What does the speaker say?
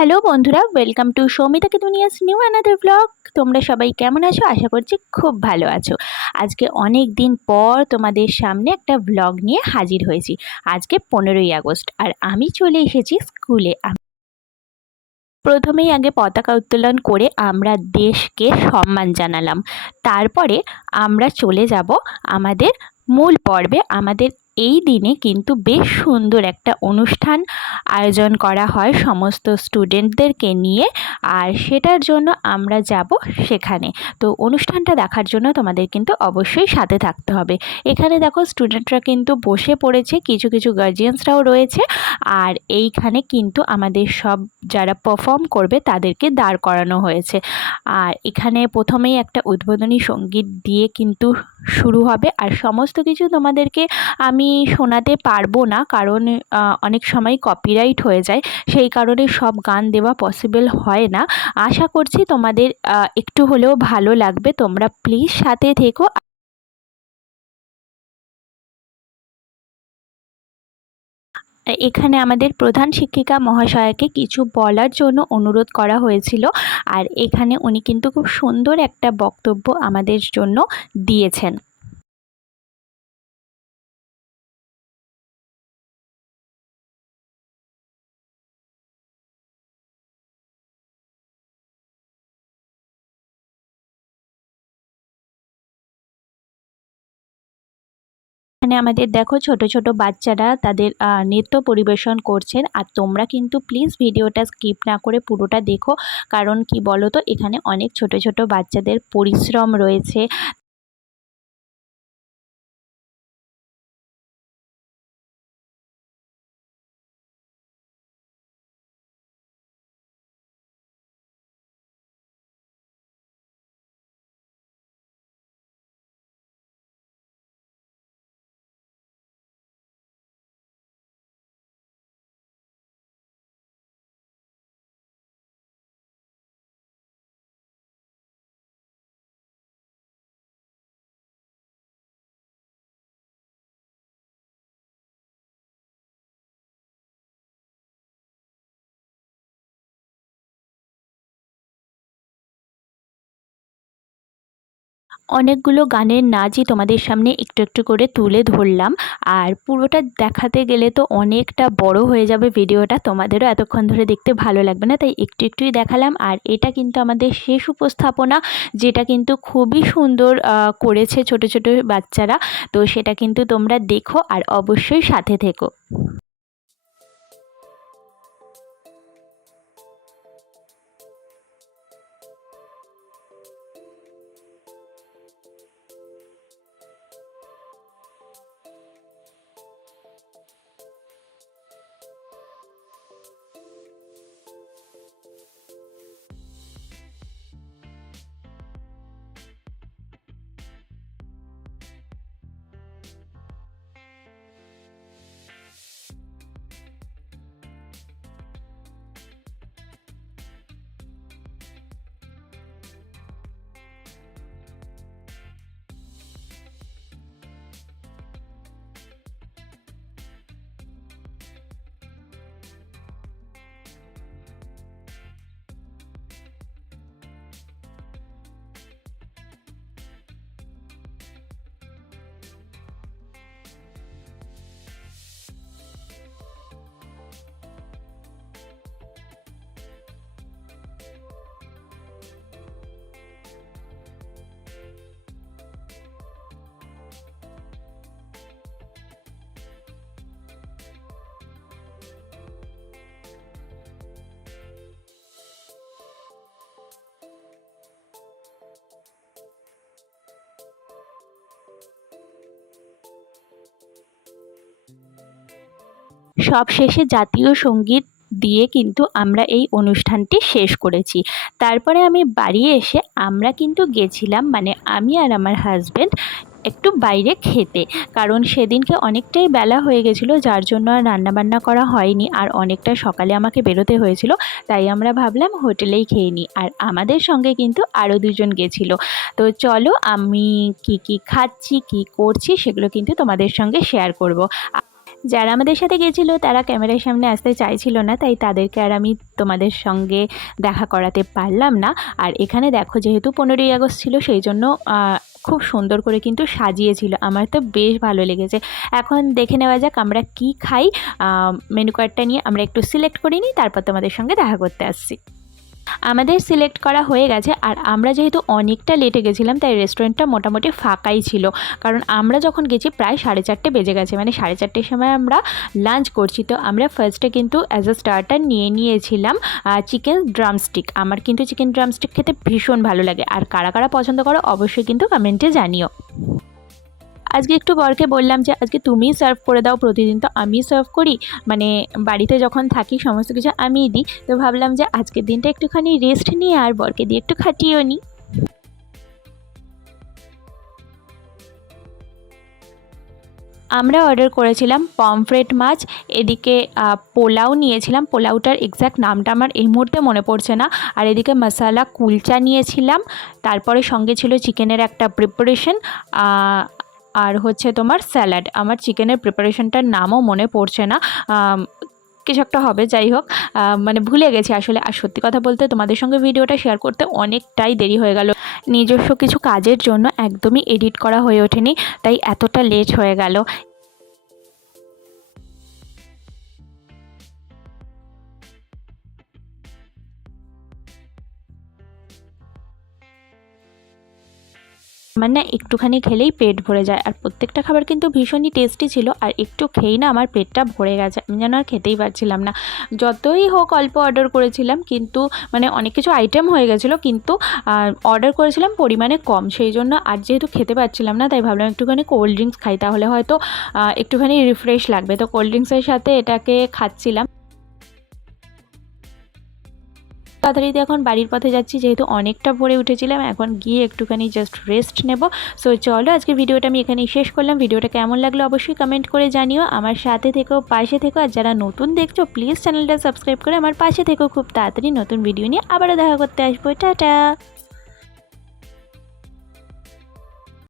Hello বন্ধুরা, welcome to Soumita Duniya's new another blog. তোমরা সবাই কেমন আছো? আশা করছি খুব ভালো আছো। আজকে অনেক দিন পর তোমাদের সামনে একটা ব্লগ নিয়ে হাজির হয়েছি। আজকে 15ই আগস্ট আর আমি চলে এসেছি স্কুলে। প্রথমেই আগে পতাকা উত্তোলন করে আমরা দেশকে সম্মান জানালাম। তারপরে আমরা চলে যাব আমাদের মূল পর্বে। আমাদের এই দিনে কিন্তু বেশ সুন্দর একটা অনুষ্ঠান আয়োজন করা হয় সমস্ত স্টুডেন্টদেরকে নিয়ে, আর সেটার জন্য আমরা যাব সেখানে। তো অনুষ্ঠানটা দেখার জন্য তোমাদের কিন্তু অবশ্যই সাথে থাকতে হবে। এখানে দেখো স্টুডেন্টরা কিন্তু বসে পড়েছে, কিছু কিছু গার্জিয়ানসরাও রয়েছে। আর এইখানে কিন্তু আমাদের সব যারা পারফর্ম করবে তাদেরকে দাঁড় করানো হয়েছে। আর এখানে প্রথমেই একটা উদ্বোধনী সঙ্গীত দিয়ে কিন্তু শুরু হবে। আর সমস্ত কিছু তোমাদেরকে আমি শোনাতে পারবো না, কারণ অনেক সময় কপিরাইট হয়ে যায়, সেই কারণে সব গান দেওয়া পসিবল হয় না। আশা করছি তোমাদের একটু হলেও ভালো লাগবে। তোমরা প্লিজ সাথে থেকো। এখানে আমাদের প্রধান শিক্ষিকা মহাশয়াকে কিছু বলার জন্য অনুরোধ করা হয়েছিল, আর এখানে উনি কিন্তু খুব সুন্দর একটা বক্তব্য আমাদের জন্য দিয়েছেন। এখানে আমাদের দেখো ছোট ছোট বাচ্চারা তাদের নৃত্য পরিবেশন করছেন। আর তোমরা কিন্তু প্লিজ ভিডিওটা স্কিপ না করে পুরোটা দেখো, কারণ কি বলো তো, এখানে অনেক ছোট ছোট বাচ্চাদের পরিশ্রম রয়েছে। অনেকগুলো গানের নাচই তোমাদের সামনে একটু একটু করে তুলে ধরলাম। আর পুরোটা দেখাতে গেলে তো অনেকটা বড় হয়ে যাবে ভিডিওটা, তোমাদেরও এতক্ষণ ধরে দেখতে ভালো লাগবে না, তাই একটু একটুই দেখালাম। আর এটা কিন্তু আমাদের শেষ উপস্থাপনা, যেটা কিন্তু খুবই সুন্দর করেছে ছোট ছোট বাচ্চারা। তো সেটা কিন্তু তোমরা দেখো আর অবশ্যই সাথে থেকো। সবশেষে জাতীয় সঙ্গীত দিয়ে কিন্তু আমরা এই অনুষ্ঠানটি শেষ করেছি। তারপরে আমি বাড়ি এসে আমরা কিন্তু গেছিলাম, মানে আমি আর আমার হাজব্যান্ড, একটু বাইরে খেতে। কারণ সেদিনকে অনেকটাই বেলা হয়ে গেছিলো, যার জন্য আর রান্নাবান্না করা হয়নি, আর অনেকটা সকালে আমাকে বেরোতে হয়েছিল। তাই আমরা ভাবলাম হোটেলেই খেয়ে নিই। আর আমাদের সঙ্গে কিন্তু আরও দুজন গেছিলো। তো চলো আমি কি কি খাচ্ছি, কি করছি, সেগুলো কিন্তু তোমাদের সঙ্গে শেয়ার করব। যারা আমাদের সাথে গেছিলো তারা ক্যামেরার সামনে আসতে চাইছিল না, তাই তাদেরকে আর আমি তোমাদের সঙ্গে দেখা করাতে পারলাম না। আর এখানে দেখো, যেহেতু 15ই আগস্ট ছিল সেই জন্য খুব সুন্দর করে কিন্তু সাজিয়েছিল, আমার তো বেশ ভালো লেগেছে। এখন দেখে নেওয়া যাক আমরা কি খাই। মেনু কার্ডটা নিয়ে আমরা একটু সিলেক্ট করে নিই, তারপর তোমাদের সঙ্গে দেখা করতে আসছি। আমাদের সিলেক্ট করা হয়ে গেছে, আর আমরা যেহেতু অনেকটা লেটে গেছিলাম তাই রেস্টুরেন্টটা মোটামুটি ফাঁকাই ছিল, কারণ আমরা যখন গেছি প্রায় 4:30 বেজে গেছে, মানে 4:30 সময় আমরা লাঞ্চ করছি। তো আমরা ফার্স্টে কিন্তু অ্যাজ আ স্টার্টার নিয়েছিলাম চিকেন ড্রামস্টিক। আমার কিন্তু চিকেন ড্রামস্টিক খেতে ভীষণ ভালো লাগে, আর কারা কারা পছন্দ করো অবশ্যই কিন্তু কমেন্টে জানিও। আজকে একটু বরকে বললাম যে আজকে তুমিই সার্ভ করে দাও, প্রতিদিন তো আমি সার্ভ করি, মানে বাড়িতে যখন থাকি সমস্ত কিছু আমিই দিই। তো ভাবলাম যে আজকের দিনটা একটুখানি রেস্ট নিয়ে আর বরকে দিয়ে একটু খাটিয়েও নিই। আমরা অর্ডার করেছিলাম পমফ্রেট মাছ, এদিকে পোলাও নিয়েছিলাম, পোলাওটার এক্স্যাক্ট নামটা আমার এই মুহূর্তে মনে পড়ছে না। আর এদিকে মশালা কুলচা নিয়েছিলাম, তারপরে সঙ্গে ছিল চিকেনের একটা প্রিপারেশন, আর হচ্ছে তোমার স্যালাড। আমার চিকেনের প্রিপারেশনটার নামও মনে পড়ছে না, কিছু একটা হবে, যাই হোক মানে ভুলে গেছি আসলে। আর সত্যি কথা বলতে তোমাদের সঙ্গে ভিডিওটা শেয়ার করতে অনেকটাই দেরি হয়ে গেল, নিজস্ব কিছু কাজের জন্য একদমই এডিট করা হয়ে ওঠেনি, তাই এতটা লেট হয়ে গেল। আমার না একটুখানি খেলেই পেট ভরে যায়, আর প্রত্যেকটা খাবার কিন্তু ভীষণই টেস্টি ছিল, আর একটু খেয়েই না আমার পেটটা ভরে গেছে, আমি যেন আর খেতেই পারছিলাম না। যতই হোক অল্প অর্ডার করেছিলাম, কিন্তু মানে অনেক কিছু আইটেম হয়ে গেছিলো, কিন্তু অর্ডার করেছিলাম পরিমাণে কম, সেই জন্য আর যেহেতু খেতে পারছিলাম না তাই ভাবলাম একটুখানি কোল্ড ড্রিঙ্কস খাই, তাহলে হয়তো একটুখানি রিফ্রেশ লাগবে। তো কোল্ড ড্রিঙ্কসের সাথে এটাকে খাচ্ছিলাম। তাড়াতাড়িতে এখন বাড়ির পথে যাচ্ছি, যেহেতু অনেকটা ভোরে উঠেছিলাম, এখন গিয়ে একটুখানি জাস্ট রেস্ট নেব। সো চলো, আজকে ভিডিওটা আমি এখানেই শেষ করলাম। ভিডিওটা কেমন লাগলো অবশ্যই কমেন্ট করে জানিও, আমার সাথে থেকো, পাশে থেকো, আর যারা নতুন দেখছো প্লিজ চ্যানেলটা সাবস্ক্রাইব করে আমার পাশে থেকো। খুব তাড়াতাড়ি নতুন ভিডিও নিয়ে আবারও দেখা করতে আসবো। টাটা।